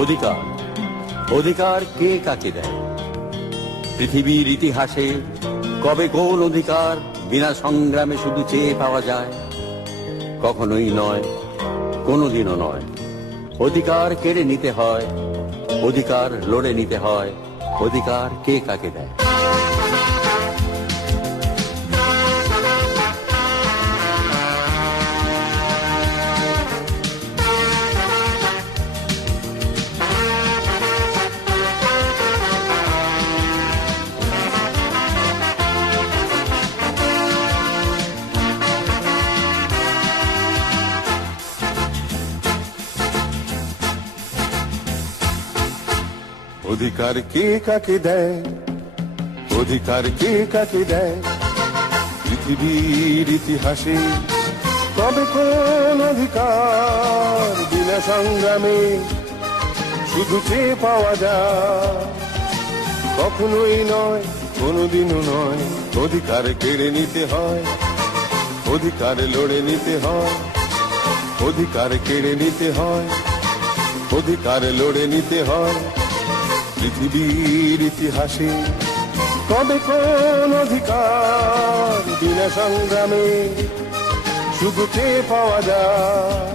অধিকার, অধিকার কে কাকে দেয়? পৃথিবীর ইতিহাসে কবে কোন অধিকার বিনা সংগ্রামে শুধু চেয়ে পাওয়া যায়? কখনোই নয়, কোনোদিনও নয়। অধিকার কেড়ে নিতে হয়, অধিকার লড়ে নিতে হয়। অধিকার কে কাকে দেয়? অধিকার কে কাকে দেয়? অধিকার কে কাকে দেয়? পৃথিবীর ইতিহাসে কবে কোন অধিকার বিনা সংগ্রামে শুধু চেয়ে পাওয়া যায়? কখনোই নয়, কোনোদিনও নয়। অধিকার কেড়ে নিতে হয়, অধিকার লড়ে নিতে হয়। অধিকার কেড়ে নিতে হয়, অধিকার লড়ে নিতে হয়। পৃথিবীর ইতিহাসে কবে কোন অধিকার বিনা সংগ্রামে শুধু চেয়ে পাওয়া যায়?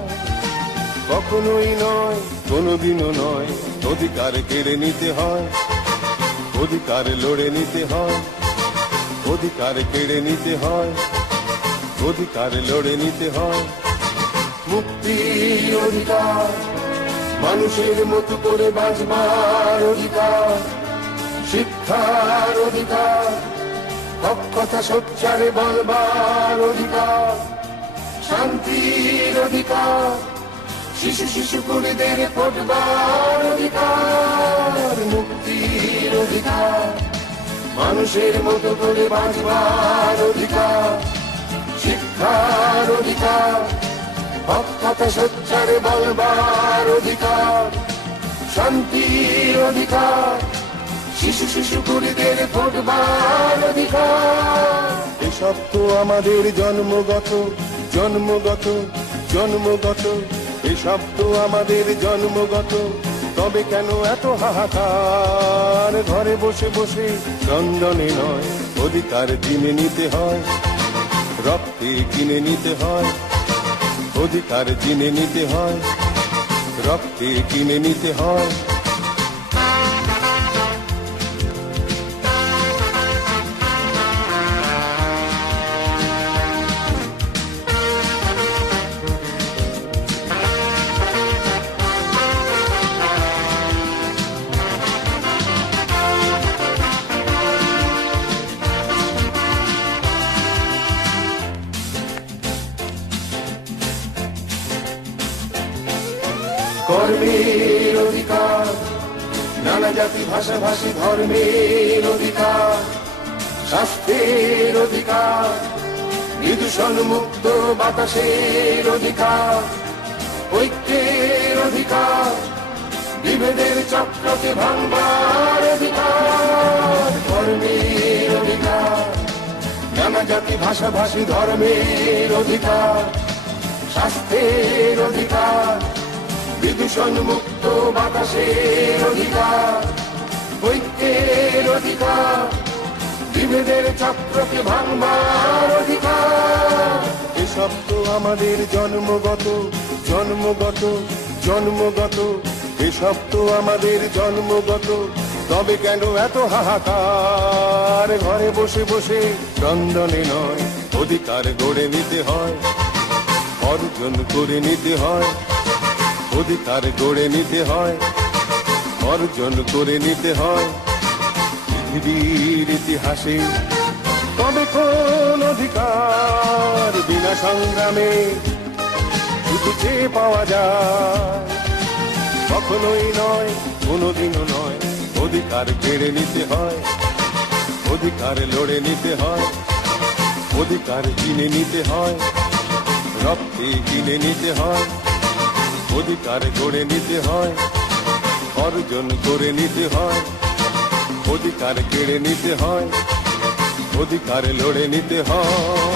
কখনোই নয়, কোনোদিনও নয়। অধিকার কেড়ে নিতে হয়, অধিকার লড়ে নিতে হয়। অধিকার কেড়ে নিতে হয়, অধিকার লড়ে নিতে হয়। মুক্তির অধিকার, মানুষের মতো করে বাঁচবার অধিকার। শিক্ষার অধিকার, হক কথা সোচ্চারে বলবার অধিকার। শান্তির অধিকার, শিশু শিশু কুড়িদের পড়বার অধিকার। মুক্তির অধিকার, মানুষের মতো করে বাঁচবার অধিকার। শিক্ষার অধিকার, হক কথা সোচ্চারে বলবার অধিকার। শান্তির অধিকার, শিশু শিশু কুড়িদের পড়বার অধিকার। এসব তো আমাদের জন্মগত, জন্মগত, জন্মগত। এসব তো আমাদের জন্মগত। তবে কেন এত হাহাকার? ঘরে বসে বসে লন্ডনে নয়, অধিকার কিনে নিতে হয়, রক্তে কিনে নিতে হয়। অধিকার কিনে নিতে হয়, রক্তে কিনে নিতে হয়। কর্মের অধিকার, নানা জাতি ভাষাভাষী ধর্মের অধিকার। স্বাস্থ্যের অধিকার, বিদূষণ মুক্ত বাতাসের অধিকার। ঐক্যের অধিকার, বিভেদের চক্রকে ভাঙবার অধিকার। কর্মের অধিকার, নানা জাতি ভাষাভাষী ধর্মের অধিকার। স্বাস্থ্যের অধিকার, বিদূষণ মুক্ত বাতাসের অধিকার। ঐক্যের অধিকার, বিভেদের চক্রকে ভাঙবার অধিকার। এসব তো আমাদের জন্মগত, জন্মগত, জন্মগত। এসব তো আমাদের জন্মগত। তবে কেন এত হাহাকার? ঘরে বসে বসে লন্ডনে নয়, অধিকার গড়ে নিতে হয়, অর্জন করে নিতে হয়। অধিকার গড়ে নিতে হয়, অর্জন করে নিতে হয়। পৃথিবীর ইতিহাসে কবে কোন অধিকার বিনা সংগ্রামে শুধু চেয়ে পাওয়া যায়? কখনোই নয়, কোনোদিনও নয়। অধিকার কেড়ে নিতে হয়, অধিকার লড়ে নিতে হয়। অধিকার কিনে নিতে হয়, রক্তে কিনে নিতে হয়। অধিকার গড়ে নিতে হয়, অর্জন করে নিতে হয়। অধিকার কেড়ে নিতে হয়, অধিকার লড়ে নিতে হয়।